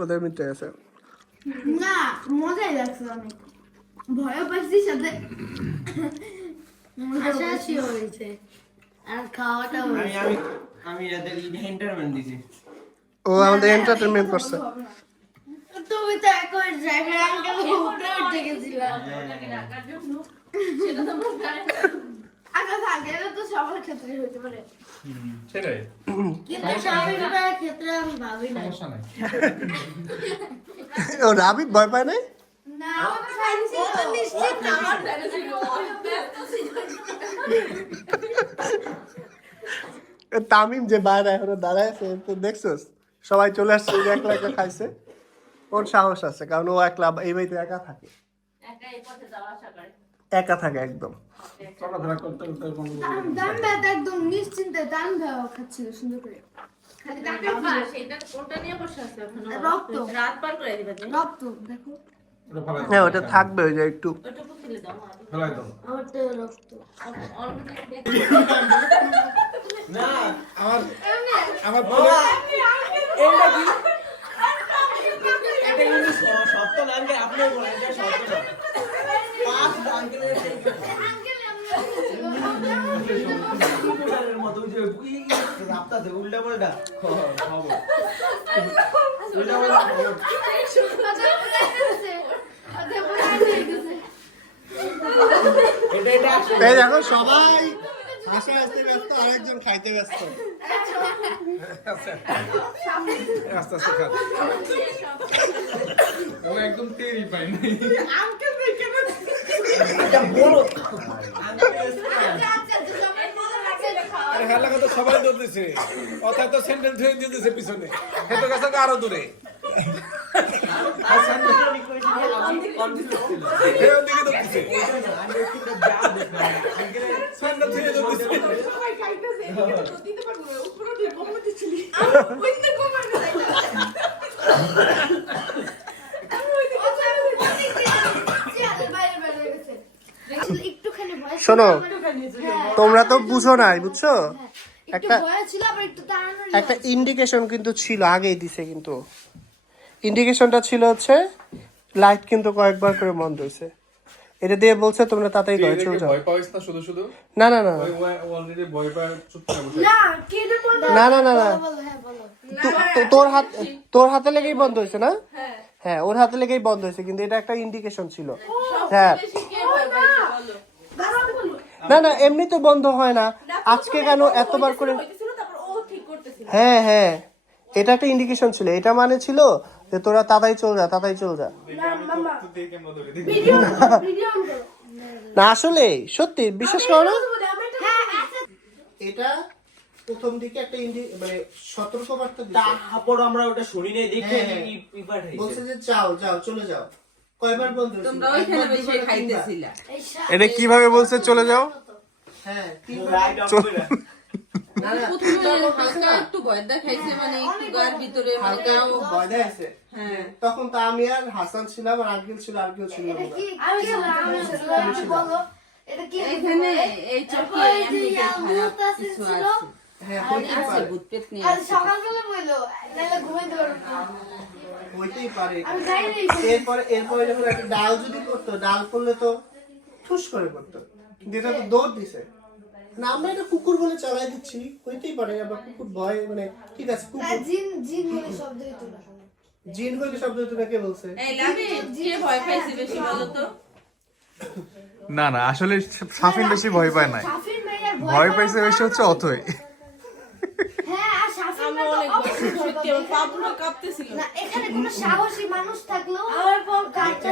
ওদের মিটে গেছে। না মজাই লাগছে অনেক। ভয়ও পাইছি সাথে? হাসাহাসি হয়েছে। আর খাওয়াটা আমি হয়েছে। আমি আমি এদের এন্টারমেন্ট দিছি। ও আমাদের এন্টারটেনমেন্ট করছে। তুমি তো একবার ড্রাইভার আঙ্কেল উপরে উঠে গেছিলা আচ্ছা থাক এটা তো সবার ক্ষেত্রে হতে পারে সেটাই। কিন্তু স্বাভাবিকতার ক্ষেত্রে আমি ভাবি না সমস্যা নাই। ও রাবিব ভয় পায় নাই? না আমার ফ্যান্সি তো নিশ্চিত আমার তামিম যে বাইরে এখনও দাঁড়ায় আছে তো দেখছোস? সবাই চলে আসছে যে একলা একলা খাইছে। ওর সাহস আছে কারণ ও একলা এই বাড়িতে একা থাকে। একা থাকে একদম। চলাফেরা করতে করতে দাম দাম একদম নিশ্চিন্তে দাম ভাও খাচ্ছিল সুন্দর করে। খালি রক্ত। রাত পার করে দিবে রক্ত দেখো। ওটা হ্যাঁ ওটা থাকবে ওই যে একটু। দাও দাও। আপনি দেখো সবাই হাসা হাসতে ব্যস্ত আরেকজন খাইতে ব্যস্ত। আস্তে আস্তে খা ও একদম টেরই পাই নাই। আঙ্কেল সবাই মজা লাগছে খাওয়া আরে হেলা কথা সবাই দৌড়তেছে অথায় তো স্যান্ডেল ধুয়ে দিতেছে পিছনে। হেতো কাছে আরও দূরে। শোনো হ্যাঁ, তোমরা তো বুঝো নাই বুঝছ? একটা- ভয় ছিল আবার একটু একটা ইন্ডিকেশন কিন্তু ছিল আগেই দিছে কিন্তু। ইন্ডিকেশনটা ছিল হচ্ছে লাইট কিন্তু কয়েকবার করে বন্ধ হয়েছে। এটা দিয়ে বলছে তোমরা তাড়াতাড়ি ঘরে চলে যাও। না শুধু শুধু? না না না। না না না না না। বলো হ্যাঁ তো- তো- তোর হাত তোর হাতে লেগেই বন্ধ হয়েছে না? হ্যাঁ। ওর হাতে লেগেই বন্ধ হয়েছে কিন্তু এটা একটা ইন্ডিকেশন ছিল। হ্যাঁ। না না এমনি তো বন্ধ হয় না। আজকে কেন এতবার করে হইতেছিল তারপর ও ঠিক করতেছিল। হ্যাঁ হ্যাঁ। এটা একটা ইন্ডিকেশন ছিল। এটা মানে ছিল যে তোরা তাড়াতাড়ি চল যা তাড়াতাড়ি চল যা। না আসলে সত্যি বিশ্বাস করো না। হ্যাঁ আচ্ছা। এটা প্রথম দিকে একটা ইন্ডি মানে সতর্ক বার্তা তারপর আমরা ওটা শুনি নাই দেখে হ্যাঁ, বলছে যে যাও যাও চলে যাও। কয়বার বন্ধ হয়েছিল? তোমরা ওইখানে বসে খাইতেছিলা। এটা কীভাবে বলছে? চলে যাও। হ্যাঁ বলতেছে মানে মানে। হ্যাঁ। তখন তো আমি আর হাসান ছিলাম আর আঙ্কেল ছিল আর কেউ ছিল? এখানে এই খারাপ কিছু আছে। হ্যাঁ সকালবেলা বলল না। হইতেই পারে এরপরে এরপরে যখন একটা ডাল যদি করতো ডাল করলে তো ঠুস করে করতো কিন্তু এটা তো দৌড় দিছে। না আমরা এটা কুকুর বলে চালাই দিচ্ছি হইতেই পারে আবার কুকুর ভয় মানে ঠিক আছে কুকুর। জিন জিন বলে শব্দ হইতো না। জিন হইলে শব্দ হইতো না কে বলছে? এই লাভি কে ভয় পাইছে বেশি বলো তো না না আসলে সাফিন বেশি ভয় পায় ভাইয়ার ভয় পাইছে বেশি হচ্ছে অথই। আমরা অনেক ভয় সত্যি আমার পা পুরো কাঁপতেছিল না এখানে কোনো সাহসী মানুষ থাকলেও আমার পর কাজটা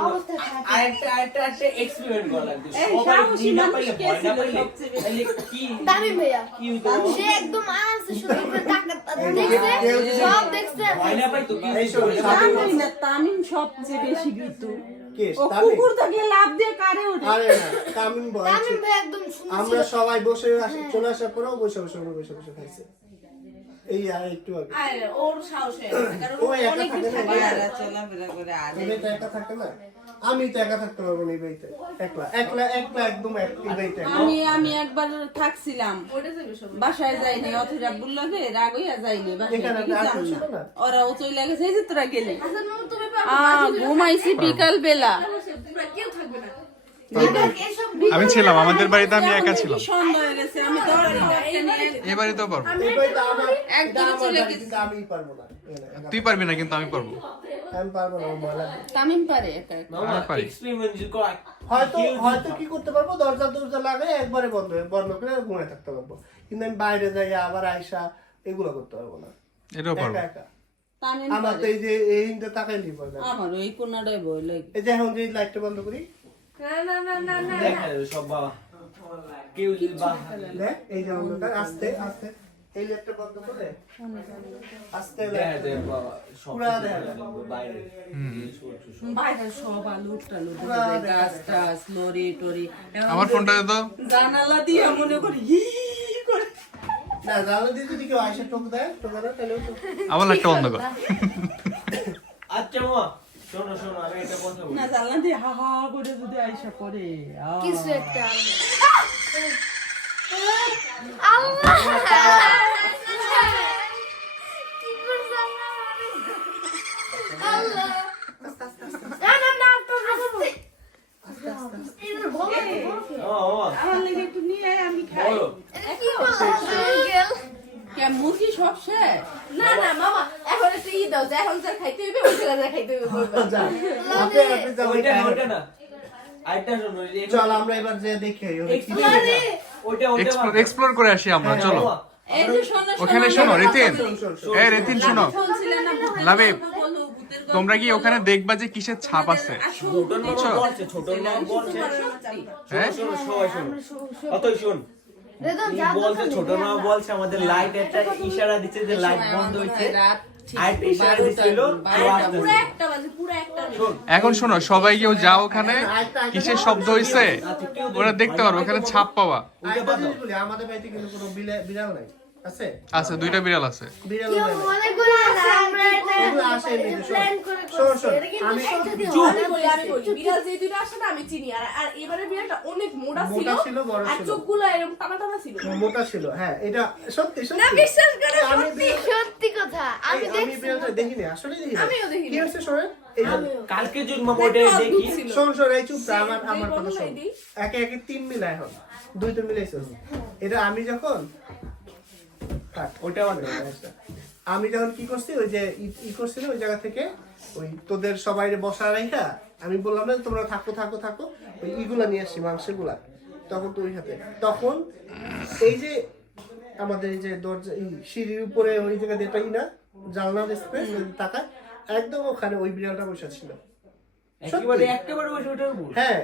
অবস্থা থাকে আরেকটা আরেকটা একটা এক্সপেরিমেন্ট করা লাগবে। সবাই সাহসী মানুষ কে ছিল সবচেয়ে বেশি? তাহলে কি তামিম ভাইয়া। কি হইতো সে একদম আরামসে সুন্দর করে টাকা দেখছে সব দেখছে। ভয় না পাইতো কি এই শোন, হইতো? সামনে- তামিম না তামিম সবচেয়ে বেশি ভীতু কে ও তামিম? কুকুর থেকে লাভ দিয়ে কারে ওঠে? আরে না তামিম ভয় তামিম ভাই একদম আমরা সবাই বসে চলে আসার পরেও বসে বসে বসে বসে খাইছে। এই আর একটু আগে। ওর সাহস কারণ ও ও একা অনেকদিন থাকে না, থাকে বাইরে। আর চলাফেরা করে আর। একা থাকে না? আমি তো একা থাকতে পারব না বাড়িতে। একলা একলা একলা একদম বাড়িতে আমি আমি একবার থাকছিলাম। বাসায় যাইনি অথবা বলল যে রাগ হইয়া যাইনি। না? ওরাও চলে গেছে এই যে তোরা গেলে। আ ঘুমাইছি বিকাল বেলা আমি ছিলাম আমাদের বাড়িতে আমি একা ছিলাম। আমি তো পারব। এই। তুই পারবি না কিন্তু আমি পারব। আমি পারব না আমার তামিম পারে একা একা। পারি। এক্সপেরিমেন্ট যে করা হয়তো হয়তো কি করতে পারব? দরজা দরজা একবারে বন্ধ হয়ে বন্ধ করে ঘুমায় থাকতে পারব। কিন্তু আমি বাইরে যাই আবার আইসা এগুলো করতে পারব না। এটাও পারব। একা একা। তামিম আমার তো এই যে এই হিন্দে তাকাইলি পারবে না। আমার কোনাটাই ভয় লাগে। এই যে এখন যে লাইটটা বন্ধ করি। দেখা যাবে সব বাবা। কেউ দেখ এই যে আস্তে আস্তে। এই লাইটটা বন্ধ করে। আস্তে দেখা light- যাবে বাবা পুরা কিছু দেখা। দেখা যাবে বাইরে। বাইরে সব আলু টালু গাছ টাছ লরি টরি। আমার ফোনটা তো জানালা দিয়ে মনে করি না জানো দিয়ে যদি কেউ টোক দেয় টোক দেয় তাহলেও তো লাইটটা বন্ধ কর। আচ্ছা শোনো শোনো আমি একটা কথা বলি। না জানলা দিয়ে হা হা করে যদি আইসা আহ। কিছু একটা আমার লেগে একটু নিয়ে আমি খাই। কে মুরগি সব শেষ না না মামা এখন একটা ই দাও যে এখন যা খাইতে হইবে ওই জায়গায় যা খাইতে হইবে আপনি আপনি যাবেন ওইটা ওইটা না আরেকটা শোনো চল আমরা এবার যে দেখি ওরা কি Explore- ওইটা ওইটা এক্সপ্লোর করে আসি আমরা চলো ওখানে শোনো রিতিন শোন। এই রিতিন লাবিব, তোমরা কি ওখানে দেখবা যে কিসের ছাপ আছে। হ্যাঁ বলছে ছোট মা বলছে আমাদের লাইট একটা ইশারা দিচ্ছে যে লাইট বন্ধ হচ্ছে এখন শোনো সবাই কেউ যাও ওখানে কিসের শব্দ হয়েছে ওরা দেখতে পারব ওখানে ছাপ পাওয়া আমাদের বাড়িতে কিন্তু কোনো বিড়াল নাই আছে? আছে দুইটা বিড়াল আছে। বিড়াল অনেকগুলো আছে, আমরা এটা আসে এমনিতে, করে শোন, করছি। শোন, এটা কিন্তু আমি- একটা দিয়ে চুপ। অনেক বলি, আমি বলি, বিড়াল যে দুটো আসে না, আমি চিনি। আর- আর এবারের বিড়ালটা অনেক মোটা ছিল, ছিল, বড় আর চোখগুলো এরকম টানা টানা ছিল। মোটা ছিল হ্যাঁ এটা সত্যি সত্যি। না, বিশ্বাস করো, সত্যি, সত্যি কথা। আমি এই, বিড়ালটা দেখিনি আসলে দেখিনি। আমিও দেখিনি। কি হয়েছে শোনেন? কালকে যদি মামা দেখি শোন শোন এই চুপ আমার আমার কথা শোন। একে একে তিন মিলা এখন দুই তো মিলাইছে এটা আমি যখন আমার আচ্ছা। আমি যখন কি করছি ওই যে ই- করছিল ওই জায়গা থেকে ওই তোদের সবাই বসা রাইখা আমি বললাম না তোমরা থাকো থাকো থাকো ওই ইগুলা নিয়ে আসছি মাংসেরগুলা তখন তো ওই হাতে। তখন এই যে আমাদের এই যে দরজা এই সিঁড়ির উপরে ওই জায়গা যেটা ই না জানলার স্পেস তাকায় একদম ওখানে ওই বিড়ালটা বসে ছিল। হ্যাঁ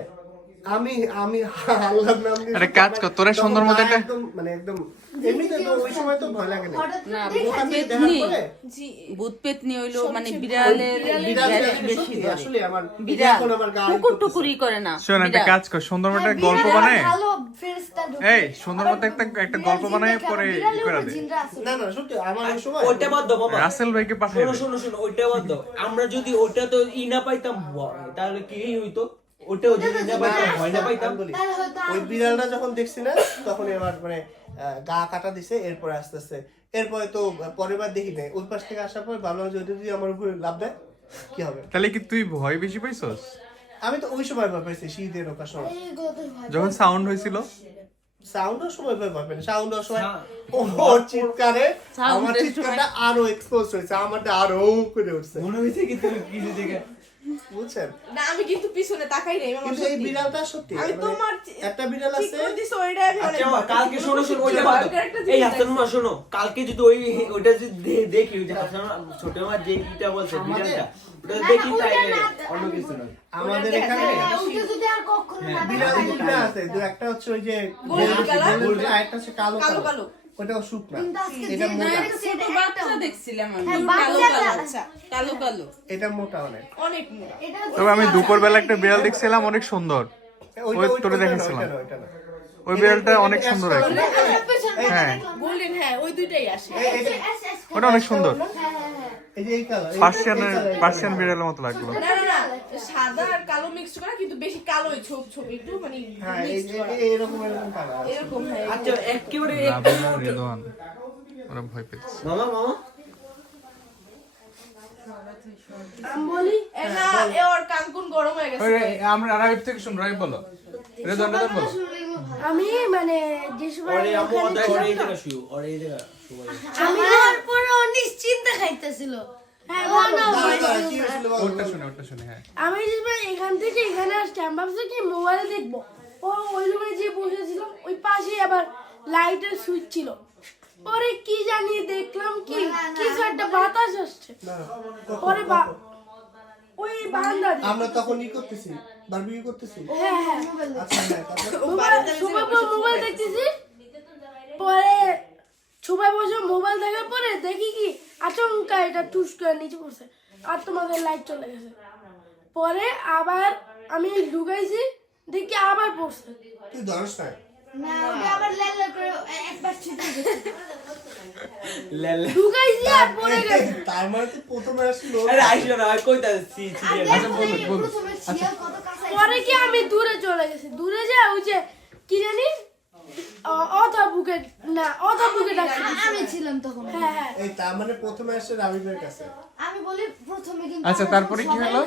আমি আমি আল্লাহর নাম একটা কাজ কর, তোরা সুন্দর মতো একটা- একদম মানে একদম এমনিতে তো ওই সময় তো ভয় লাগে না। ভূত পেতনি হইল মানে বিড়ালের বিড়াল গ্যারেজ বিড়াল বেশি আসলে আমার বিড়াল। এখন আমার গা টুকুর টুকুরি করে না। শোন একটা কাজ কর সুন্দর মতো একটা গল্প বানায়। ভালো ফেরেশতা ঢুকে। এই সুন্দর মতো একটা একটা গল্প বানায় পরে কেন? করে দে না না সত্যি আমার ওই সময় ওইটা বাদ দাও মামা রাসেল ভাইকে শোনো দে। শোনো শোনো ওইটা বাদ দাও আমরা যদি ওইটা তো ই না পাইতাম তাহলে কি হইতো? ওটাও যদি না পাইতাম ভয় না পাইতাম। বলি। ওই বিড়ালটা যখন দেখছি না তখন এবার মানে আহ, গা কাটা দিছে এরপরে আস্তে আস্তে। এরপরে তো পরের বার দেখি নাই। ওই পাশ থেকে আসার পর ভাবলাম যে ওইটা যদি আমার উপরে লাভ দেয়। কি হবে? তাহলে কি তুই ভয় বেশি পাইছস? আমি তো ওই সময় ভয় পাইছি শীতের ওকাশন। যখন সাউন্ড হয়েছিল? সাউন্ডের সময় পাবেন সাউন্ডের সময় ওর চিৎকারে আমার চিৎকারটা আরও এক্সপোজ হয়েছে আমারটা আরও করে উঠছে। মনে হয়েছে কি তুমি কিছু দেখে বুঝছেন? না, আমি কিন্তু পিছনে তাকাই নাই মামা, কিন্তু এই বিড়ালটা সত্যি আমি মানে তোমার একটা বিড়াল আছে দিছো, আমি আচ্ছা ভয় কালকে পাইছি। শোনো শোনো ওইটা এই হাসান মা শোনো কালকে যদি ওই ওইটা যদি দেখি ওই যে হাসান ছোট মা যে বলছে বিড়ালটা। দেখি ওইটা অন্য কিছু নয় আমাদের এখানে হ্যাঁ, ওইটা যদি আর কখনো না বিড়াল দেখাই দুটো আছে। দু একটা হচ্ছে ওই যে একটা হচ্ছে কালো কালো কালো কালো। ওটাও শুক না কিন্তু আজকে এটা মোটা। ছোট বাচ্চা দেখছিলাম আমি। হ্যাঁ, কালো কালো। কালো কালো। এটা মোটা অনেক। অনেক মোটা। তবে আমি দুপুরবেলা একটা বিড়াল দেখছিলাম অনেক সুন্দর। ওই তোরে দেখেছিলাম। ওই বিড়ালটা অনেক সুন্দর হ্যাঁ। গোল্ডেন হ্যাঁ ওই দুইটাই আসে। ওটা অনেক সুন্দর। পার্সিয়ানের পার্সিয়ান বিড়ালের মতো লাগল। না না না সাদা আর কালো মিক্স করা কিন্তু বেশি কালোই ছোপ ছোপ একটু মানে হ্যাঁ করা। এরকম এরকম এরকম হ্যাঁ আচ্ছা একেবারে রেদওয়ান ওরা ভয় পেয়েছে। মামা মামা? হয়ে গেছে। আমরা রাবিব থেকে শুন রাবিব বলো। রেদওয়ান রেদওয়ান বলো। আমি মানে যে সময় ওরে আমু আমি যাওয়ার পরে খাইতেছিল হ্যাঁ। কি হ্যাঁ আমি এখান থেকে এখানে আসতাম ভাবছি কি মোবাইল দেখব ও ওই রুমে যে বসেছিলাম ওই পাশে আবার লাইটের সুইচ ছিল পরে কি জানি দেখলাম কি কিছু একটা বাতাস আসছে পরে বা- ওই বারান্দা আমরা তখন ই করতেছি বারবিকিউ করতেছি হ্যাঁ হ্যাঁ আচ্ছা হ্যাঁ মোবাইল দেখতেছি পরে সবাই বসে মোবাইল দেখার পরে দেখি কি আচমকা এটা টুস করে নিচে পড়ছে। আর তোমাদের লাইট চলে গেছে। পরে আবার আমি ঢুকাইছি দেখি আবার পড়ছে। তুই ধরস না। পরে কি আমি দূরে চলে গেছি? দূরে যা ওই যে কি জানি অ- বুকে না অথা বুকে ডাকছে আমি ছিলাম তখন। হ্যাঁ হ্যাঁ। এই তার মানে প্রথমে আসছে রাবিবের কাছে। আমি বলি প্রথমে কিন্তু আচ্ছা, তারপরে কি হলো?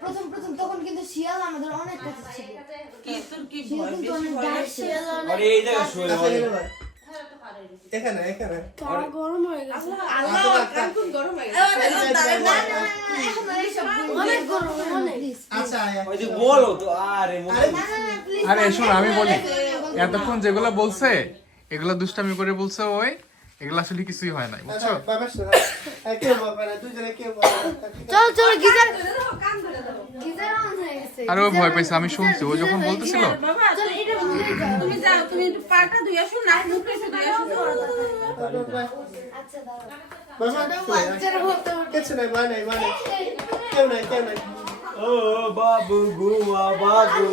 প্রথম প্রথম তখন কিন্তু শিয়াল আমাদের অনেক কাছে ছিল। কি তোর কি ভয় বেশি অনেক ভয় ডাক লাগছে? ছিল ওরে এই জায়গা শুয়ো আচ্ছা, এখানে এখানে। এখানে গরম হয়ে গেছে। আল্লাহ ওর গরম হয়ে গেছে? অনেক গরম আচ্ছা আয়, আয়। ওই যে বলো তো আরে মুখে আরে, না না না প্লিজ আরে শোন আমি বলি। এতক্ষণ যেগুলা বলছে এগুলা দুষ্টামি করে বলছে ওই এগুলা আসলে কিছুই হয় নাই আচ্ছা, বুঝছ। চল চল গিজার হয়ে আর ও ভয় পেয়েছে আমি শুনছি ও যখন বলতেছিল বাবা চল এটা ভুলে যাও তুমি যাও তুমি পাটা ধুই আসো নাক মুখ ধুই আসো। আচ্ছা দাঁড়াও। বাবা, বাচ্চারা হতো কিছু নাই, ভয় নাই, কেউ নাই, কেউ নাই। ও বাবু গুয়া বাবু।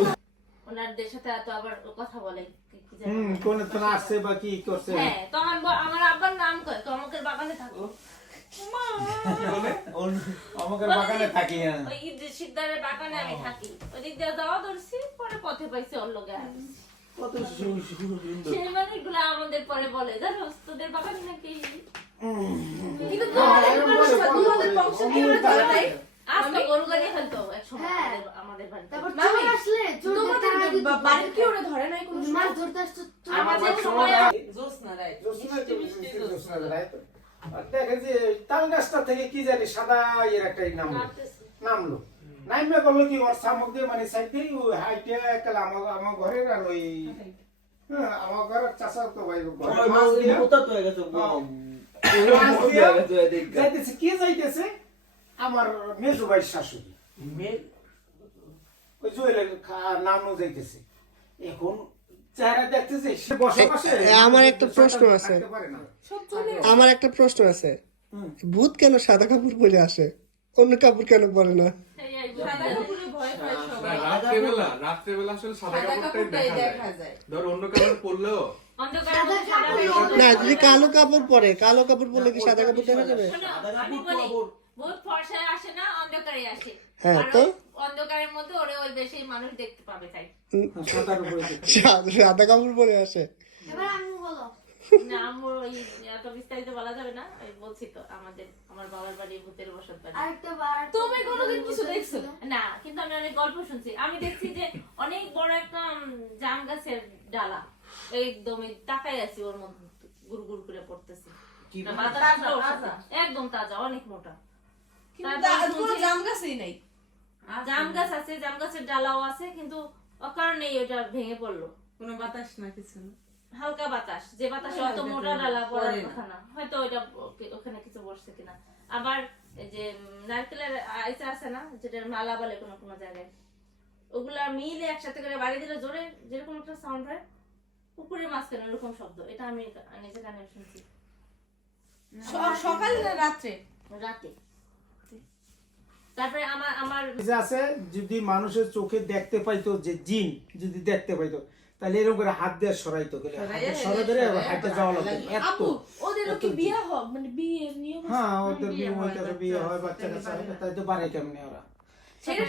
ওনারদের সাথে এত আবার কথা বলে কি কি জানি। হুম কোন কোন আসছে বা কি করছে? হ্যাঁ তো আমার আব্বার নাম কয় তো আমাকে বাগানে থাকো। আমাদের বাগানে থাকি হ্যাঁ। ওই সিদ্ধারের বাগানে আমি থাকি। ওই দিক দিয়ে যাওয়া ধরছি পরে পথে পাইছি ওর লোকে কত সুন্দর। সেই মানুষগুলো আমাদের পরে বলে জানো তোদের বাগানে নাকি? কিন্তু তোমাদের বংশ কি নাই আজকে গরু গাড়ি ফেলতো এক সময় হ্যাঁ। আমাদের- আমাদের বাড়িতে তারপর মামি, চোর আসলে চোর তোমাদের বা- বাড়ির কি ওরা ধরে নাই কোনো মাছ সময়? ধরতে আসতো আমাদের সময় জোৎস্না রায়। দেখে যে তাল গাছটা থেকে কি জানি সাদা এর একটা নামলো। নামলো। নাইমে করল কি ওর সামক দিয়ে মানে সাইড দিয়ে হাইটে একাল আমার আমার ঘরের আর ওই হ্যাঁ, আমার ঘরের চাষা তো ভাই মাছ মাছ দিয়ে তো হয়ে গেছে। মাছ দিয়ে গেছে এদিকে যাইতেছে কে যাইতেছে? আমার মেজু ভাইয়ের শাশুড়ি। ওই জুয়েলের নামও যাইতেছে। এখন আমার একটা প্রশ্ন আছে। আমার একটা প্রশ্ন আছে। ভূত কেন সাদা কাপড় পরে আসে? অন্য কাপড় কেন পরে না। রাত্রেবেলা রাত্রেবেলা আসলে সাদা কাপড়টাই দেখা যায়। ধর অন্য কাপড় পরলেও না যদি কালো কাপড় পরে কালো কাপড় পরলে কি সাদা কাপড় দেখা যাবে? শোনো, আমি বলি, ভূত ফর্সায় আসে না অন্ধকারে আসে। হ্যাঁ, তো? অন্ধকারের মধ্যে ওরে ওই বেশি মানুষ দেখতে পাবে তাই। সাদা সাদা কাপড় পরে আসে। এবার আমি বলো। না আমার ওই এত বিস্তারিত বলা যাবে না ওই বলছি তো আমাদের আমার বাবার বাড়ি ভূতের বসত বাড়ি। আরেকটা তুমি কোনোদিন কিছু দেখছ? না কিন্তু আমি অনেক গল্প শুনছি। আমি দেখছি যে অনেক বড় একটা জাম গাছের ডালা। একদমই তাকাই আছি ওর মধ্যে গুড় গুড় করে পড়তেছি। একদম তাজা অনেক মোটা। জাম গাছই নাই। জাম গাছ আছে জাম গাছের ডালাও আছে কিন্তু অকারণেই ওটা ভেঙে পড়ল। কোনো বাতাস না কিছু না। হালকা বাতাস যে বাতাসে হ্যাঁ, অত মোটা ডালা পড়ার কথা না। হয়তো ওইটা ওখানে কিছু বসছে কিনা। আবার যে নারকেলের আইসা আছে না যেটার মালা বলে কোনো কোনো জায়গায়। ওগুলা মিলে একসাথে করে বাড়ি দিলে জোরে যেরকম একটা সাউন্ড হয় পুকুরের মাঝখানে ওরকম শব্দ। এটা আমি নিজে কানে শুনছি। সকাল না রাত্রে রাতে। তারপরে আছে যদি মানুষের চোখে দেখতে পাইতো যে জিন যদি দেখতে পাইতো তাহলে এরকম করে হাত দিয়ে সরাইতো গেলে হাত দিয়ে সরাই ধরে হাইটে যাওয়া লাগতো এত ওদের কি বিয়ে হোক মানে বিয়ে নিয়ম হ্যাঁ ওদের বিয়ে হইতে বিয়ে হয় বাচ্চা কাচ্চা হয় তাই তো বাড়ে কেমনে ওরা? সেটা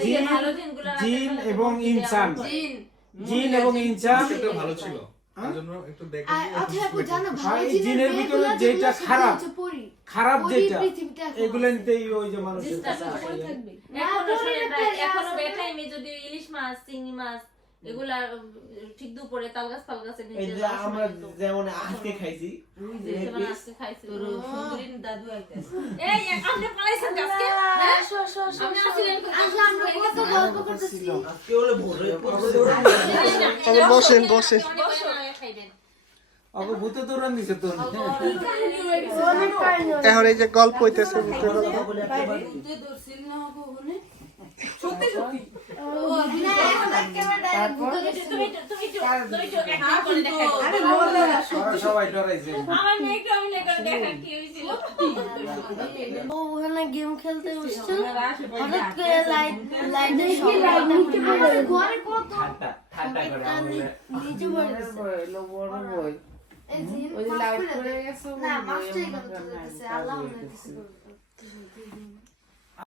জিন এবং ইনসান। জিন। জিন এবং ইনসান। এটা ভালো ছিল। তার জন্য একটু দেখে আর অথবা আপু জানো হ্যাঁ, জিনের ভিতরে যেটা খারাপ, খারাপ যেটা এগুলো। নিতেই ওই যে মানুষের এখনও। বেটাইমে যদি ইলিশ মাছ চিংড়ি মাছ এগুলা ঠিক দুপুরে তাল গাছ ফাল গাছের এই নিচে যে আমরা যেমন আজকে খাইছি যেমন আজকে খাইছি। তোর দাদু আইতাছে এই, আপনি পালাইছেন গাছকে? হ্যাঁ? আপনি আসিলেন কোথায়? আসলে আমরা কত গল্প করতেছি আজকে ভোরে বসেন বসেন ভূতে দৌড়ান দিছে তো। এখন এই যে গল্প হইতেছে ভূতের গল্প। ওখানে গেম খেলতে বসছিল। না মাফটাই করতে আল্লাহ কিছু